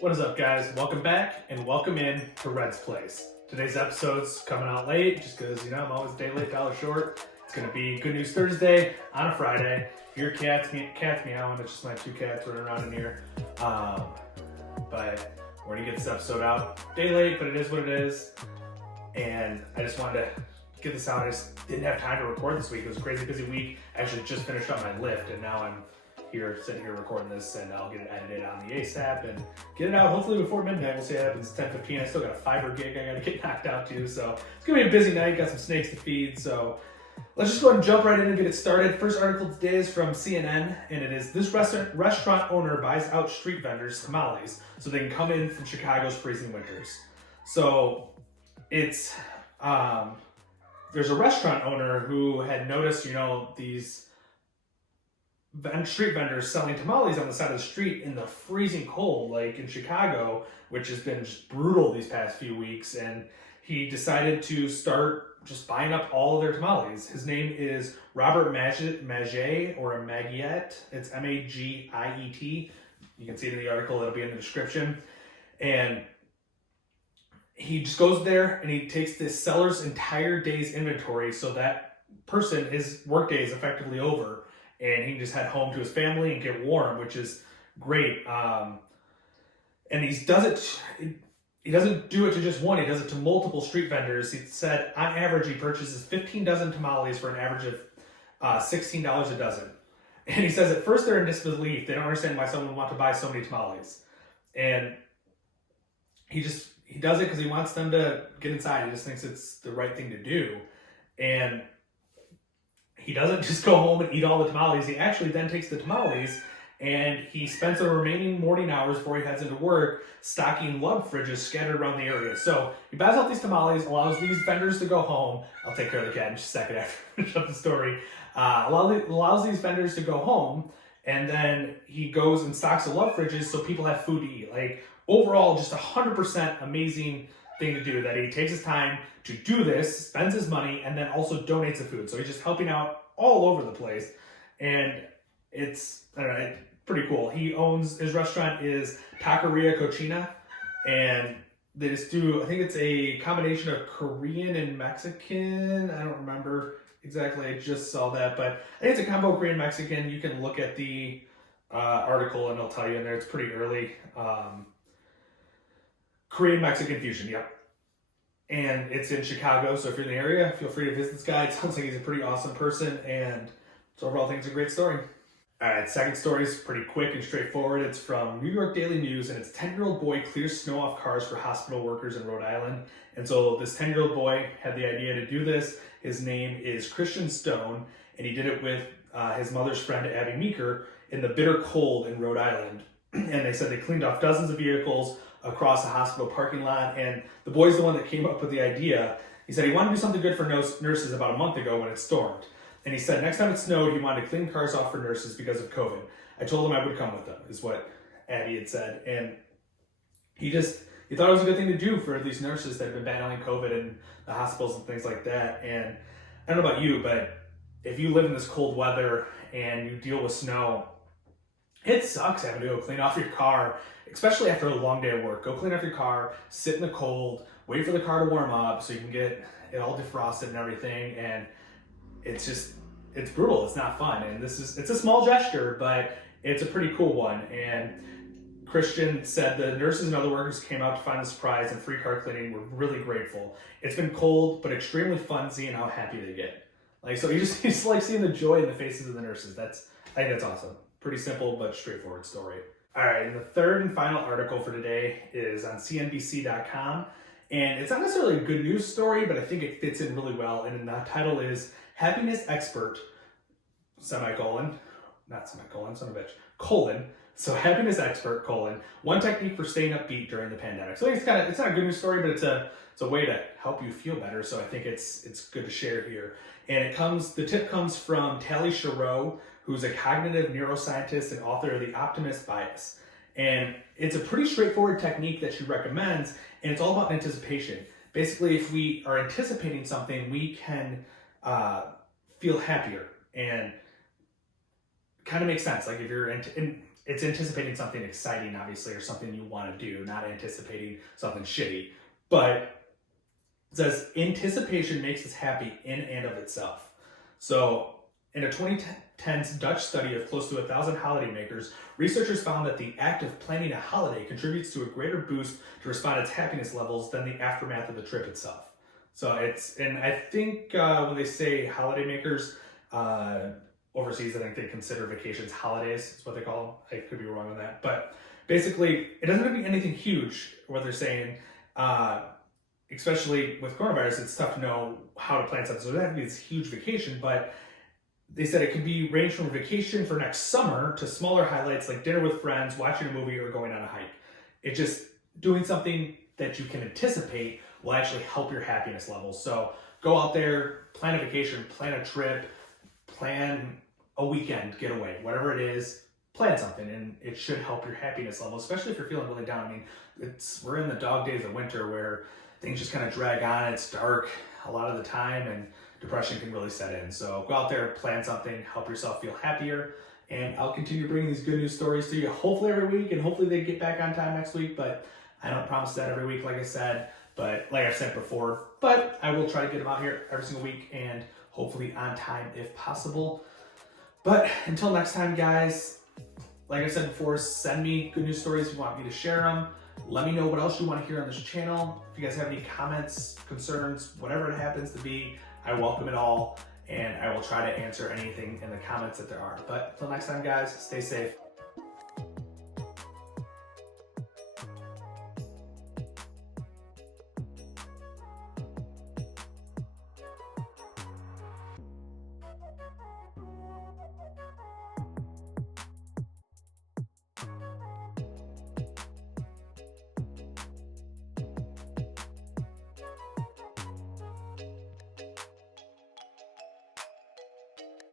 What is up, guys? Welcome back and welcome in to Red's Place. Today's episode's coming out late just because, I'm always a day late, dollar short. It's going to be Good News Thursday on a Friday. Your cat's meowing. It's just my two cats running around in here. But we're going to get this episode out. Day late, but it is what it is. And I just wanted to get this out. I just didn't have time to record this week. It was a crazy busy week. I actually just finished up my lyft and now I'm sitting here recording this, and I'll get it edited on the ASAP and get it out hopefully before midnight. We'll see what happens. 10:15. I still got a Fiverr gig I gotta get knocked out too, so it's gonna be a busy night. Got some snakes to feed, so let's just go ahead and jump right in and get it started. First article today is from CNN, and it is this restaurant owner buys out street vendors tamales so they can come in from Chicago's freezing winters. So it's there's a restaurant owner who had noticed, these street vendors selling tamales on the side of the street in the freezing cold, like in Chicago, which has been just brutal these past few weeks. And he decided to start just buying up all of their tamales. His name is Robert Maget or Magiet. It's Magiet. You can see it in the article. It'll be in the description. And he just goes there and he takes this seller's entire day's inventory, so that person, his workday is effectively over, and he can just head home to his family and get warm, which is great. And he doesn't do it to just one, he does it to multiple street vendors. He said on average he purchases 15 dozen tamales for an average of $16 a dozen. And he says at first they're in disbelief. They don't understand why someone would want to buy so many tamales. And he does it because he wants them to get inside. He just thinks it's the right thing to do. And he doesn't just go home and eat all the tamales. He actually then takes the tamales and he spends the remaining morning hours before he heads into work stocking love fridges scattered around the area. So he buys out these tamales, allows these vendors to go home. I'll take care of the cat in just a second after I finish up the story. Allows these vendors to go home, and then he goes and stocks the love fridges so people have food to eat. Like, overall, just 100% amazing thing to do, that he takes his time to do this, spends his money, and then also donates the food. So he's just helping out all over the place. And it's pretty cool. He owns, his restaurant is Taqueria Cochina, and they just do, I think it's a combination of Korean and Mexican. I don't remember exactly. I just saw that, but I think it's a combo Korean Mexican. You can look at the article and it'll tell you in there. It's pretty early. Korean Mexican fusion, yep. And it's in Chicago, so if you're in the area, feel free to visit this guy. It sounds like he's a pretty awesome person, and so overall I think it's a great story. All right, second story is pretty quick and straightforward. It's from New York Daily News, and it's 10-year-old boy clears snow off cars for hospital workers in Rhode Island. And so this 10-year-old boy had the idea to do this. His name is Christian Stone, and he did it with his mother's friend, Abby Meeker, in the bitter cold in Rhode Island. And they said they cleaned off dozens of vehicles across the hospital parking lot, and the boy's the one that came up with the idea. He said he wanted to do something good for nurses about a month ago when it stormed. And he said next time it snowed, he wanted to clean cars off for nurses because of COVID. I told him I would come with them, is what Abby had said. And he thought it was a good thing to do for these nurses that have been battling COVID in the hospitals and things like that. And I don't know about you, but if you live in this cold weather and you deal with snow, it sucks having to go clean off your car, especially after a long day of work. Go clean off your car, sit in the cold, wait for the car to warm up so you can get it all defrosted and everything. And it's brutal. It's not fun. And it's a small gesture, but it's a pretty cool one. And Christian said the nurses and other workers came out to find the surprise and free car cleaning. We're really grateful. It's been cold, but extremely fun seeing how happy they get. So you just like seeing the joy in the faces of the nurses. I think that's awesome. Pretty simple, but straightforward story. All right, and the third and final article for today is on CNBC.com. And it's not necessarily a good news story, but I think it fits in really well. And the title is Happiness Expert, semicolon, not semicolon, son of a bitch, colon. So happiness expert, colon, one technique for staying upbeat during the pandemic. So I think it's not a good news story, but it's a way to help you feel better. So I think it's good to share here. And the tip comes from Tali Sharot, who's a cognitive neuroscientist and author of The Optimist Bias. And it's a pretty straightforward technique that she recommends, and it's all about anticipation. Basically, if we are anticipating something, we can feel happier, and kind of makes sense. Like if you're it's anticipating something exciting, obviously, or something you want to do, not anticipating something shitty. But it says anticipation makes us happy in and of itself. So in a 2010s Dutch study of close to 1,000 holidaymakers, researchers found that the act of planning a holiday contributes to a greater boost to respondents' happiness levels than the aftermath of the trip itself. So and I think when they say holidaymakers, overseas, I think they consider vacations holidays, is what they call them. I could be wrong on that. But basically, it doesn't have to be anything huge, what they're saying. Especially with coronavirus, it's tough to know how to plan something. So it doesn't have to be this huge vacation, but they said it could be range from a vacation for next summer to smaller highlights like dinner with friends, watching a movie, or going on a hike. It's just doing something that you can anticipate will actually help your happiness levels. So go out there, plan a vacation, plan a trip, plan a weekend getaway, whatever it is, plan something, and it should help your happiness level, especially if you're feeling really down. I mean, we're in the dog days of winter where things just kind of drag on. It's dark a lot of the time, and depression can really set in. So go out there, plan something, help yourself feel happier, and I'll continue bringing these good news stories to you, hopefully every week, and hopefully they get back on time next week, but I don't promise that every week, like I said, but like I've said before, but I will try to get them out here every single week, and hopefully on time if possible. But until next time, guys, like I said before, send me good news stories if you want me to share them. Let me know what else you want to hear on this channel. If you guys have any comments, concerns, whatever it happens to be, I welcome it all, and I will try to answer anything in the comments that there are. But until next time, guys, stay safe.